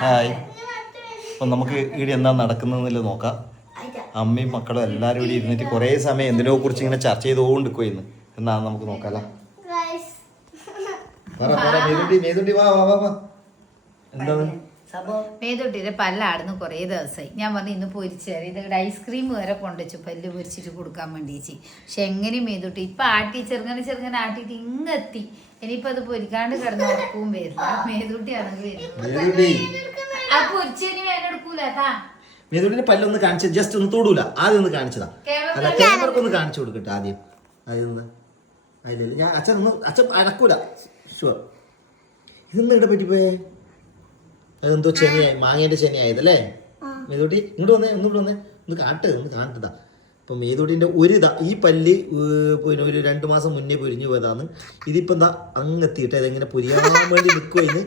Hi. അപ്പം നമുക്ക് ഇവിടെ എന്താ നടക്കുന്നതെന്നില്ല നോക്കാം. അമ്മയും മക്കളും എല്ലാവരും ഇവിടെ ഇരുന്നിട്ട് കുറേ സമയം എന്തിനോ കുറിച്ച് ഇങ്ങനെ ചർച്ച ചെയ്തുകൊണ്ടിരിക്കുമായിരുന്നു. എന്നാണ് നമുക്ക് നോക്കാമല്ലോ. എന്താണ് മേതൊട്ടിന്റെ പല്ലാടുന്ന് കുറേ ദിവസമായി. ഞാൻ പറഞ്ഞു ഇന്ന് പൊരിച്ചേറി ഇതവിടെ ഐസ്ക്രീം വരെ കൊണ്ടുവച്ചു പല്ല് പൊരിച്ചിട്ട് കൊടുക്കാൻ വേണ്ടിച്ച്. പക്ഷെ എങ്ങനെയും മേതൊട്ടി ഇപ്പൊ ആട്ടി ചെറുങ്ങനെ ആട്ടിട്ട് ഇങ്ങെത്തി. ഇനിയിപ്പോ അത് പൊരിക്കാണ്ട് കിടന്ന് ഉറക്കവും വരില്ല. മേതൊട്ടിയാണെങ്കിൽ അത് പൊരിച്ചതിന് വേല എടുക്കൂലതാ. മേതുട്ടിന്റെ പല്ലൊന്ന് കാണിച്ച ജസ്റ്റ് ഒന്ന് തൊടൂല. ആദ്യം ഒന്ന് കാണിച്ചതാ. അല്ല ക്യാമറക്കൊന്ന് കാണിച്ചു കൊടുക്കട്ടെ ആദ്യം. അതെന്താ അതില്ല ഞാൻ അച്ഛൻ അടക്കൂല. ഷുവർ. ഇതെന്താ ഇവിടെ പറ്റിപ്പോയേ? അതെന്തോ ചെനിയായി, മാങ്ങേന്റെ ചെനിയായതല്ലേ മേതൂട്ടി? ഇങ്ങോട്ട് വന്നേ, ഒന്ന് കാട്ടതാ. അപ്പൊ മേതൂട്ടിന്റെ ഈ പല്ല് പിന്നെ ഒരു 2 മാസം മുന്നേ പൊരിഞ്ഞു പോയതാണ്. ഇതിപ്പോ എന്താ അങ്ങെത്തിയിട്ട് അതെങ്ങനെ പൊരിയാൻ വേണ്ടി നിൽക്കുവായിരുന്നു.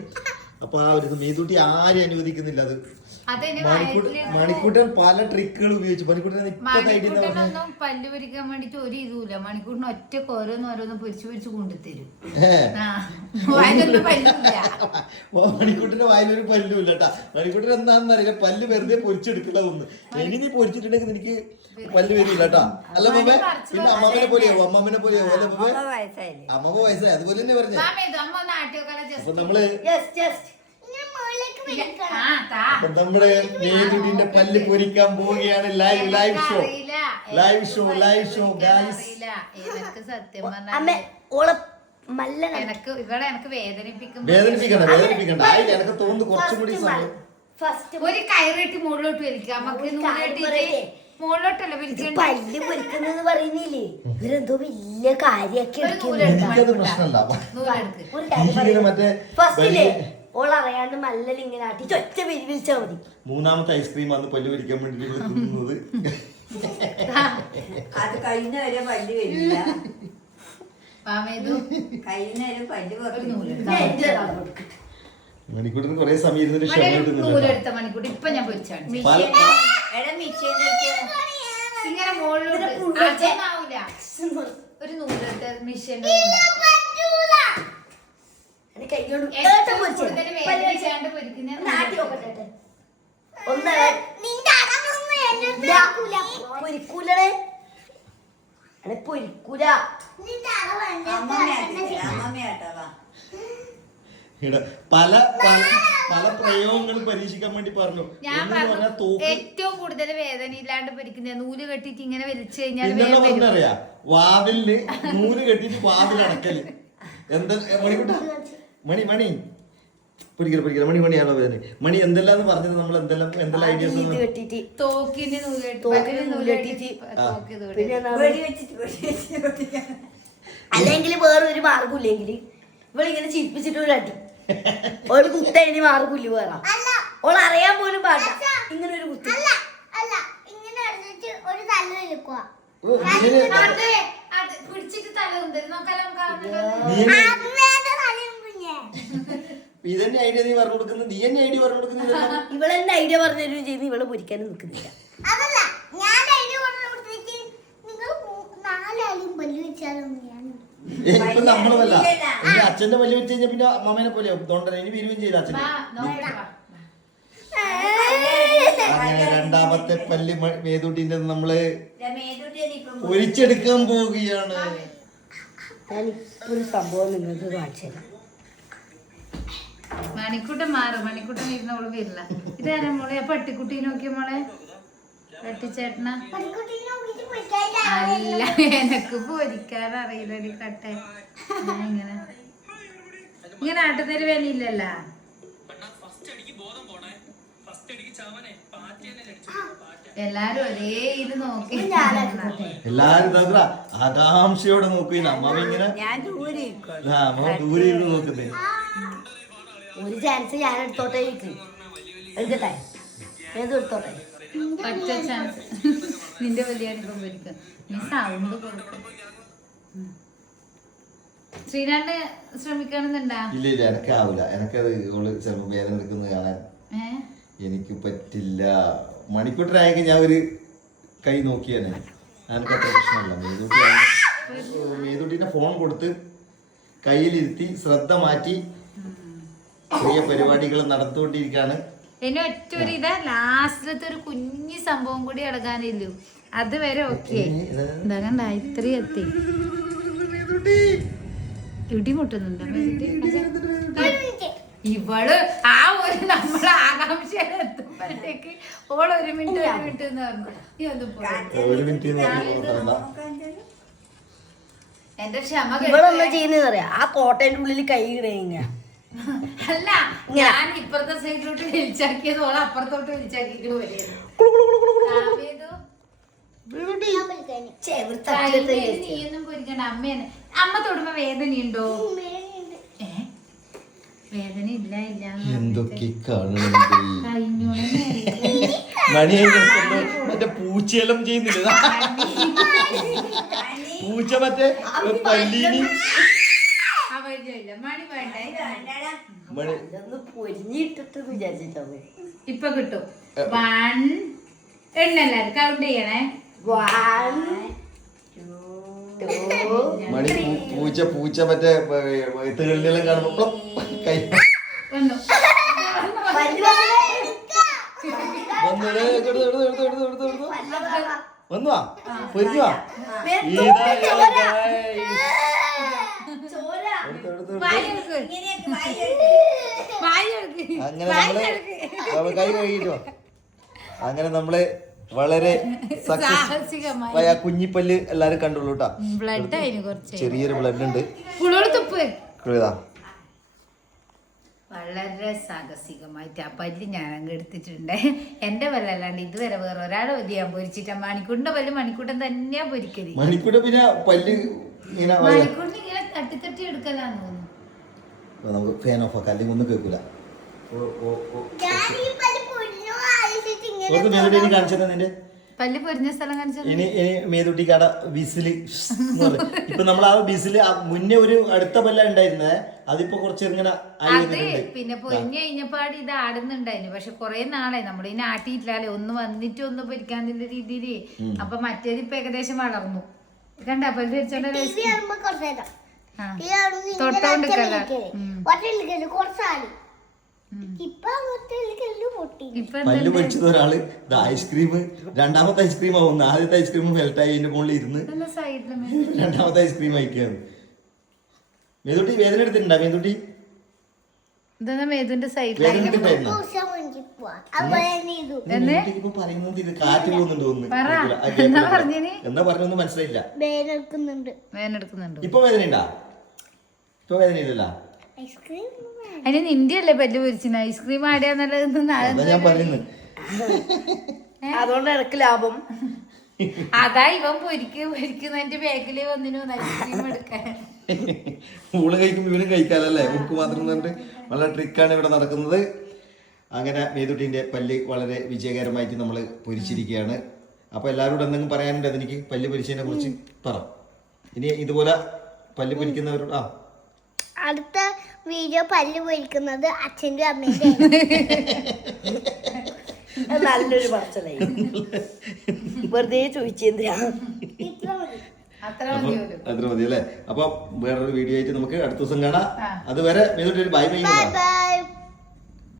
അപ്പൊ ആ ഒരു മേതൂട്ടി ആരും അനുവദിക്കുന്നില്ല. അത് മണിക്കൂട്ടൻ പല ട്രിക്കുകൾ ഉപയോഗിച്ചു. മണിക്കൂട്ടനൊന്നും പല്ല് പൊരിക്കാൻ വേണ്ടിട്ട് ഒരു ഇതുമില്ല. മണിക്കൂട്ടിന് ഒറ്റ ഓരോന്ന് പൊരിച്ചു കൊണ്ടുതരും. മണിക്കൂട്ടിന്റെ വായിലൊരു പല്ലും ഇല്ല കേട്ടാ. മണിക്കൂട്ടൻ എന്താണെന്ന് അറിയില്ല, പല്ല് വെറുതെ പൊരിച്ചെടുക്കില്ല. ഒന്ന് ഇനി നീ പൊരിച്ചിട്ടുണ്ടെങ്കിൽ എനിക്ക് പല്ല് വരില്ല കേട്ടാ. അല്ല മമ്മേ, പിന്നെ അമ്മാമ്മനെ പോലെയോ അമ്മ വയസ്സായി അതുപോലെ തന്നെ പറഞ്ഞേ. അപ്പൊ നമ്മള് നമ്മുടെ മേതുടിന്റെ പല്ല് പൊരിക്കാൻ പോവുകയാണ്. Live show guys. എനിക്ക് വേദനിപ്പിക്കണ്ട. എനിക്ക് തോന്നുന്നു കുറച്ചും കൂടി ഒരു കയറിട്ട് മുകളിലോട്ട് വലിക്കാം. നമുക്ക് മുകളിലോട്ടല്ല വലിക്കാൻ പല്ല് പൊരിക്കുന്നെന്ന് പറയുന്നില്ലേ, ഇവരെന്തോ വലിയ കാര്യാക്കി ഫസ്റ്റില്ലേ ഓളറിയാണ്ട് മല്ലൽ ഇങ്ങനെ ആട്ടി ചൊറ്റ വിരിവിച്ചാ മതി. മൂന്നാമത്തെ ഐസ്ക്രീം വന്ന് പല്ല് പൊരിക്കാൻ വേണ്ടി തിന്നുന്നത്. അത് കഴിഞ്ഞ വരെ പല്ല് വരില്ല. മണിക്കൂട്ടിന് കൊറേ സമയം നൂലെടുത്ത മണിക്കൂട്ടി ഇപ്പൊ ഞാൻ പൊരിച്ചാണ്. ഇങ്ങനെ മുകളിലോട്ട് ഒരു നൂലെടുത്ത മിഷ്യൻ പല പ്രയോഗങ്ങൾ പരീക്ഷിക്കാൻ വേണ്ടി പറഞ്ഞു. ഏറ്റവും കൂടുതൽ വേദന ഇല്ലാണ്ട് പൊരിക്കുന്ന നൂല് കെട്ടിട്ട് ഇങ്ങനെ വലിച്ചു കഴിഞ്ഞാൽ പറഞ്ഞറിയാ, വാതിലിന് നൂല് കെട്ടിട്ട് വാതിൽ അടക്കല്. എന്താ മണിക്കൂട്ട മണി മണിയാണോ വേദന? മണി എന്തെല്ലാം പറഞ്ഞത്? നമ്മൾ എന്തെല്ലാം ഐഡിയാസ് അല്ലെങ്കിൽ വേറൊരു മാർഗമില്ലെങ്കിൽ ഇവളിങ്ങനെ ചിരിപ്പിച്ചിട്ട് ഒരു അടി ഒരു കുത്തതിന് മാർഗമില്ല വേറെ. ഓൾ അറിയാൻ പോലും പാടില്ല ഇങ്ങനെ ഒരു കുത്തി. ഇതന്നെ ഐഡിയ നീ പറഞ്ഞു കൊടുക്കുന്നത്. നീ എന്നെ ഐഡിയ പറഞ്ഞു കൊടുക്കുന്നത്. ഇവളെന്നെ ഐഡിയ പറഞ്ഞു തരും ചെയ്യുന്നു. ഇവളെ പൊരിക്കാനും നിൽക്കുന്നില്ല. ഇപ്പൊ നമ്മളല്ല, ഇനി അച്ഛന്റെ പല്ല് വെച്ച് കഴിഞ്ഞാൽ പിന്നെ അമ്മമ്മേനെ പോലെയോ തൊണ്ടനെ ഇനി വീരുകയും ചെയ്ത അച്ഛൻ. അങ്ങനെ രണ്ടാമത്തെ പല്ല് മേതൂട്ടിന്റെ നമ്മള് പൊരിച്ചെടുക്കാൻ പോവുകയാണ്. ഒരു സംഭവം നിങ്ങൾക്ക് കാണിച്ചു തരാം. മണിക്കൂട്ടം മാറും. മണിക്കൂട്ടം ഇരുന്നോള് വരില്ല. ഇതാരാ മോളെ? ആ പട്ടിക്കുട്ടി നോക്കിയ മോളെ, പട്ടിച്ചേട്ടന. അല്ല, എനക്ക് പൊരിക്കാൻ അറിയില്ല. കട്ടെ ഇങ്ങനെ ആട്ടുന്നേര് വേനയില്ലല്ല. എല്ലാരും ഒരേ ഇത് നോക്കി എല്ലാരും ആകാംക്ഷയോടെ നോക്കുന്ന അമ്മ ഇങ്ങനെ ദൂരെ ഇരുന്ന് നോക്കുന്നേ. ഒരു ചാൻസ് ഞാൻ എടുത്തോട്ടെ എടുക്കട്ടെ? എടുത്തോട്ടെ ഒറ്റ ചാൻസ്. നിന്റെ വലിയ പൊരിക്കും. നീ സൗണ്ട് കൊടുക്കും. ശ്രീനാണ്ട് ശ്രമിക്കണമെന്നുണ്ടാ? ഇല്ല എനക്കാവൂല. എനക്കത് ചിലപ്പോ വേദന എടുക്കുന്നത് കാണാൻ എനിക്ക് പറ്റില്ല. മണിക്കൂട്ടരായെങ്കിൽ ഞാൻ ഒരു കൈ നോക്കിയാണ്. എനിക്ക് അത്ര പ്രശ്നമല്ല. മേതൂട്ടിന്റെ ഫോൺ കൊടുത്ത് കയ്യിലിരുത്തി ശ്രദ്ധ മാറ്റി ചെറിയ പരിപാടികൾ നടത്തുകൊണ്ടിരിക്കുകയാണ്. ഇനി ഒറ്റ ഒരു ഇതാ ലാസ്റ്റിലത്തെ ഒരു കുഞ്ഞു സംഭവം കൂടി ഇളകാനില്ലു അത് വരെ ഓക്കെ എന്താ കണ്ട ഇത്രയും എത്തി ഇടിമുട്ടുന്നുണ്ടോ ഇവള് ആ ഒരു നമ്മളെ ആകാംക്ഷ എത്തുമ്പോഴത്തേക്ക് ഓളൊരു മിനിറ്റ് എന്ന് പറഞ്ഞു നീ ഒന്ന് എന്റെ ക്ഷമ ഇവളെന്താ ചെയ്യുന്നതെന്ന് അറിയാം ആ കോട്ടയുടെ ഉള്ളിൽ കൈ കഴിഞ്ഞ അല്ല ഞാൻ ഇപ്പുറത്തെ സൈഡിലോട്ട് വലിച്ചാക്കിയത് ഓളെ അപ്പുറത്തോട്ട് വലിച്ചാക്കിട്ട് നീയൊന്നും പൊരിക്കണ്ട അമ്മയാണ് അമ്മ തൊടുമ്പോ വേദനയുണ്ടോ വേദന ഇല്ല ഇല്ല എന്തൊക്കെ മറ്റേ പൂച്ചയെല്ലാം ചെയ്യുന്നില്ല പൂച്ച മറ്റേ പല്ലീനി മണി വേണ്ട പൊരിഞ്ഞിട്ടിട്ട് വിചാരിച്ചിട്ടോ ഇപ്പൊ കിട്ടും 1 എണ്ണല്ല കൗണ്ട് ചെയ്യണേ 1 2 മണി പൂച്ച മറ്റേ തേളിലെല്ലാം കാണുമ്പോ കൈ വന്നു വന്നുവാ പൊരിഞ്ഞുവാ അങ്ങനെ കൈ കഴുകിട്ടോ അങ്ങനെ നമ്മള് വളരെ സക്സസ് കുഞ്ഞിപ്പല്ല് എല്ലാരും കണ്ടുള്ളൂ കേട്ടോ ബ്ലഡ് ആയിരുന്നു കുറച്ച് ചെറിയൊരു ബ്ലഡ് ഉണ്ട് തുപ്പ് ഇതാ വളരെ സാഹസികമായിട്ട് ആ പല്ല് ഞാൻ അങ്ങ് എടുത്തിട്ടുണ്ട് എന്റെ പല്ലല്ലാണ്ട് ഇതുവരെ വേറെ ഒരാളെ പല്ല് ഞാൻ പൊരിച്ചിട്ട മണിക്കൂറിന്റെ പല്ല് മണിക്കൂട്ടൻ തന്നെയാ പൊരിക്കല് മണിക്കൂടെ പിന്നെ പല്ല് മണിക്കൂറിന് ഇങ്ങനെ തട്ടി തട്ടി എടുക്കലാന്ന് തോന്നുന്നു നമുക്ക് ഫാൻ ഓഫ് ആക്കാം അല്ലെങ്കിൽ ഒന്നും കേൾക്കൂല കാണിച്ചത് നിന്റെ പല്ല് പൊരിഞ്ഞ സ്ഥലം കാണിച്ചത് ഇനി മേതുട്ടിക്കാട ബിസില് ഇപ്പൊ നമ്മൾ ആ ബിസില് മുന്നേ ഒരു അടുത്ത പല്ല ഉണ്ടായിരുന്നേ അതിപ്പോ കുറച്ച് ഇങ്ങനെ അത് പിന്നെ പൊരിഞ്ഞു കഴിഞ്ഞപ്പാട് ഇത് ആടുന്നുണ്ടായിരുന്നു പക്ഷെ കൊറേ നാളായി നമ്മുടെ ഇതിനെ ആട്ടിയിട്ടില്ലേ ഒന്ന് വന്നിട്ട് ഒന്ന് പൊരിക്കാന്നുള്ള രീതിയില് അപ്പൊ മറ്റേത് ഇപ്പൊ ഏകദേശം വളർന്നു കണ്ട പല്ല് പൊരിച്ചോണ്ട് തൊട്ടോണ്ടിക്കല്ല പല്ല് പൊരിച്ചത് ഒരാള് ഐസ്ക്രീം രണ്ടാമത്തെ ഐസ്ക്രീം ആവുന്നു ആദ്യത്തെ ഐസ്ക്രീം മെൽട്ടായി അതിന്റെ മുകളിൽ ഇരുന്ന് രണ്ടാമത്തെ ഐസ്ക്രീം അയക്കാണ് മേതുട്ടി വേദന എടുത്തിട്ടുണ്ടാ മേതുട്ടി മേതുന്റെ സൈഡിൽ പറയുന്നത് ഇത് കാറ്റ് പോകുന്നുണ്ട് എന്താ പറഞ്ഞൊന്നും മനസ്സിലായില്ല ഇപ്പൊ വേദന ഉണ്ടാ ഇപ്പൊ വേദന ഇല്ലല്ലോ അതിന് നിന്റെ അല്ലേ പല്ല് പൊരിച്ചിന് ഐസ്ക്രീം ആടിയാന്നുള്ളത് ഞാൻ പറയുന്നത് അതുകൊണ്ട് എനിക്ക് ലാഭം അതാ ഇവൻ പൊരിക്കുന്നതിന്റെ ബാക്കില് വന്നിനു ഐസ്ക്രീം എടുക്കാൻ ഊള് കഴിക്കുമ്പോ ഇവനും കഴിക്കാനല്ലേ ഉക്ക് മാത്രം പറഞ്ഞിട്ട് നല്ല ട്രിക്കാണ് ഇവിടെ നടക്കുന്നത് അങ്ങനെ മേതുട്ടിന്റെ പല്ല് വളരെ വിജയകരമായിട്ട് നമ്മൾ പൊരിച്ചിരിക്കുകയാണ് അപ്പൊ എല്ലാവരോടും എന്തെങ്കിലും പറയാനുണ്ട് അതെനിക്ക് പല്ല് പൊരിച്ചതിനെ കുറിച്ച് പറ ഇനി ഇതുപോലെ പല്ല് പൊരിക്കുന്നവരോട് അടുത്ത വീഡിയോ പല്ല് പൊരിക്കുന്നത് അച്ഛൻ്റെ അമ്മേന്റെ നല്ലൊരു പറച്ചലായി വെറുതെ ചോദിച്ചെന്തിനാ അത്ര മതി അല്ലേ അപ്പൊ വേറൊരു വീഡിയോ ആയിട്ട് നമുക്ക് അടുത്ത ദിവസം കാണാം അതുവരെ ബൈ ബൈ ബൈ